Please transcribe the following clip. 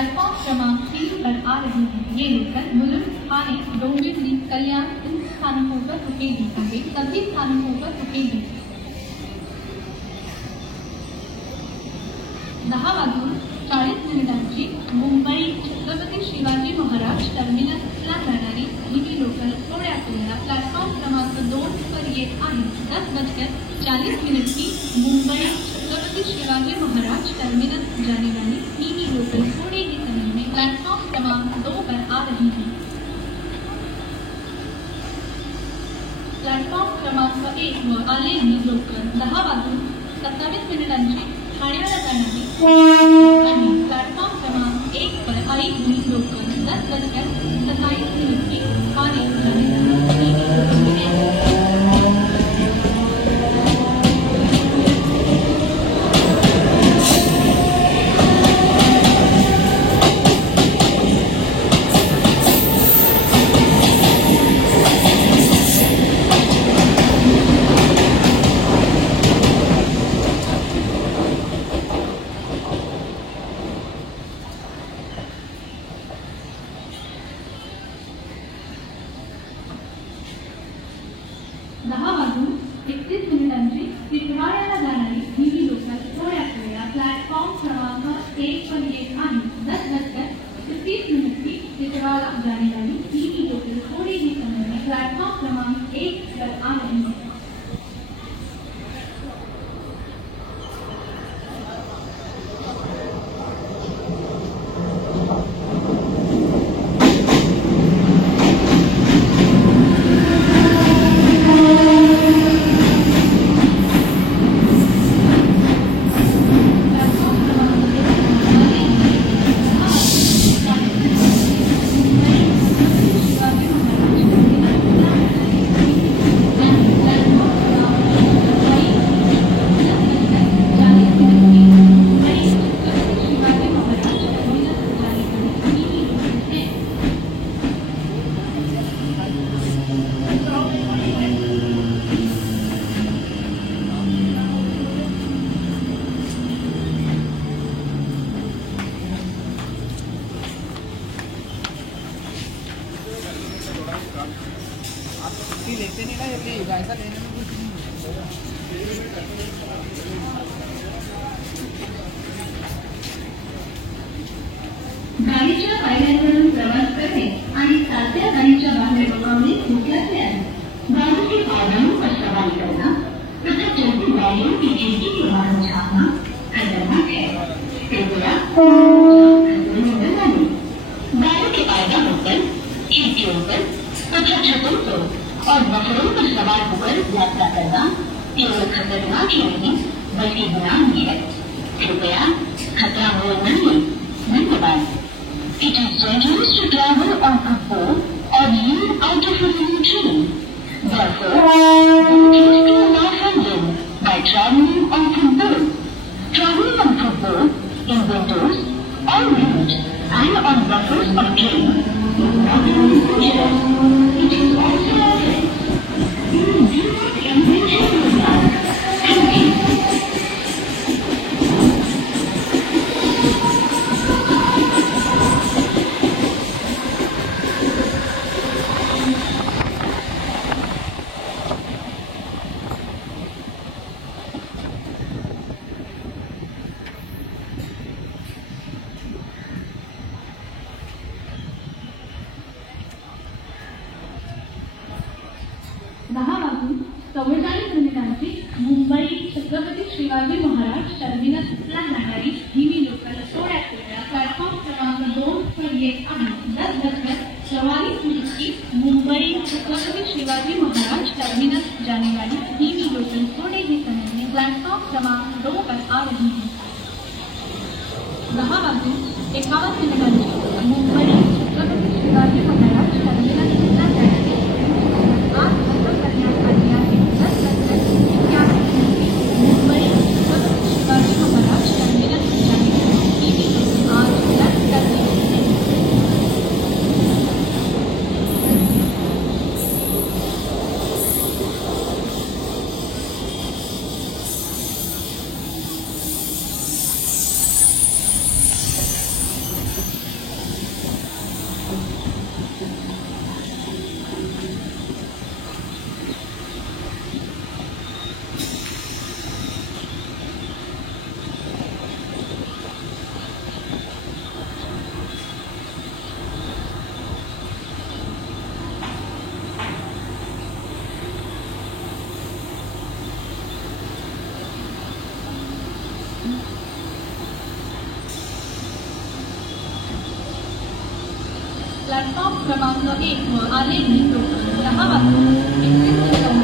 Platform क्रमांक 3 पर आ रही है। ये रेलगाड़ी मुलुंड, ठाणे, डोंबिवली, कल्याण इन स्थानकों पर रुकेगी। आगे सभी स्थानकों पर रुकेगी। 10:40 मुंबई छत्रपती शिवाजी महाराज टर्मिनसला जाणारी ही लोकल थोड्या वेळा प्लॅटफॉर्म क्रमांक 2 पर येत आहे। 10:40 की मुंबई छत्रपति शिवाजी महाराज टर्मिनस जाने वाली ही लोकल थोड़े ही समय में प्लेटफॉर्म क्रमांक 2 पर आ रही है। प्लेटफॉर्म क्रमांक 1 व आलेली लोकल 10:27 ठाण्याला जाणारी आणि प्लेटफॉर्म क्रमांक 1 पर आई हुई लोकल 10:27 की ठाणे जाने वाली तिथवाळ्याला जाणारी ही लोकल थोड्या वेळा प्लॅटफॉर्म क्रमांक 1 पर येत आहे। 10:30 की तिथवाळा जाने वाली ही लोकल थोड़ी ही समय में प्लैटफॉर्म क्रमांक 1 पर आ रही है। लेते नहीं ना, ये जायजा लेने में कुछ नहीं। गाडीच्या पायऱ्यांवरून प्रवास करणे आणि चालत्या गाडीच्या बाहेर रोखवणे मुख्याचे आहे। गाड़ी के पायदानों पर सवारी करना तथा चलती गाड़ियों की खिड़की के बाहर झाँकना खतरनाक है। कृपया गाड़ी के पायदानों पर, खिड़कियों पर तथा छतों पर और बफरों पर सवार होकर यात्रा करना केवल खतरनाक ही नहीं बल्कि गुनाह है। कृपया खतरा हो नहीं। धन्यवाद। It is dangerous to travel on footboard or lean out of a moving train. Therefore, don't risk your life and limb by traveling on footboard. Traveling on footboard in windows or route and on buffers of train is not only dangerous, it is also offense. You do not endanger your life. Thank you. Mumbai Chhatrapati Shivaji Maharaj टर्मिनसला जाणारी ही local थोड्या वेळा platform क्रमांक 2 पर येत आहे। 10:44 की Mumbai Chhatrapati Shivaji Maharaj terminus जाने वाली ही local थोड़े ही समय में प्लैटफॉर्म क्रमांक 2 पर आ रही है। 10:51 मुंबई छत्रपति शिवाजी महाराज टर्मिनसला जाणारी आज रद्द करण्यात आली आहे। 10:51 मुंबई छत्रपति शिवाजी महाराज टर्मिनस जाने वाली ही आज रद्द कर दी गई है। प्लॅटफॉर्म क्रमांक 1 वर आलेली लोक 10 वाजता